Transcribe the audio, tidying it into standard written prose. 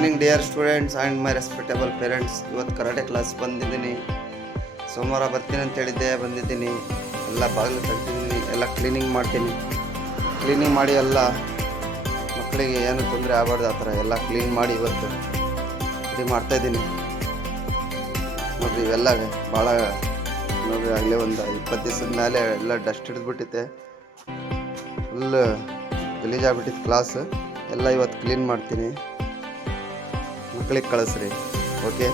Morning dear students and my respectable parents. ಇವತ್ತು karate class ಬಂದಿದ್ದೀನಿ. ಸೋಮವಾರ ಬರ್ತೀನಿ ಅಂತ ಹೇಳಿದ್ದೆ, ಬಂದಿದ್ದೀನಿ. ಎಲ್ಲ ಬಾಗಿಲು ತೆಗ್ದಿದ್ದೀನಿ, ಎಲ್ಲ ಕ್ಲೀನಿಂಗ್ ಮಾಡ್ತೀನಿ. ಕ್ಲೀನಿಂಗ್ ಮಾಡಿ ಎಲ್ಲ ಮಕ್ಕಳಿಗೆ ಏನು ತೊಂದರೆ ಆಗಬಾರ್ದು ಆ ಥರ ಎಲ್ಲ ಕ್ಲೀನ್ ಮಾಡಿ ಇವತ್ತು ಇದು ಮಾಡ್ತಾಯಿದ್ದೀನಿ. ನೋಡಿರಿ ಇವೆಲ್ಲ ಭಾಳ ನೋಡಿರಿ, ಆಗಲೇ ಒಂದು 20 ದಿವಸದ ಮೇಲೆ ಎಲ್ಲ ಡಸ್ಟ್ ಹಿಡಿದ್ಬಿಟ್ಟಿತ್ತೆ, ಫುಲ್ ಗಲೀಜಾಗ್ಬಿಟ್ಟಿತ್ತು ಕ್ಲಾಸ್. ಎಲ್ಲ ಇವತ್ತು ಕ್ಲೀನ್ ಮಾಡ್ತೀನಿ, ಮಕ್ಕಳಿಗೆ ಕಳಿಸ್ರಿ. ಓಕೆ.